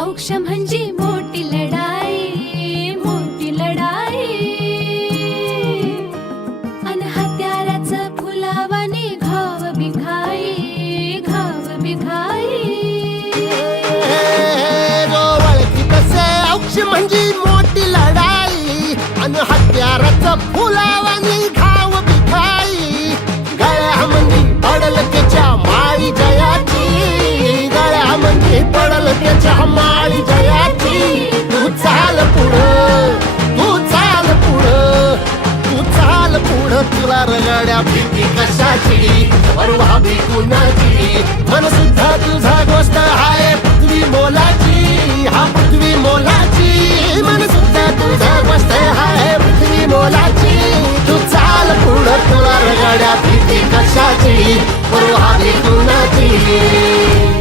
औक्ष म्हणजे मोठी लढाई. रगड्या भीती कशाची? परवा भी कुणाची? मन सुद्धा तुझा गोष्ट आहे पृथ्वी मोलाची. हा पृथ्वी मोलाची. मन सुद्धा तुझा गोष्ट आहे पृथ्वी मोलाची. तू चाल पुढं तुला रगाड्या भीती कशाची? परवा भी कुणाची?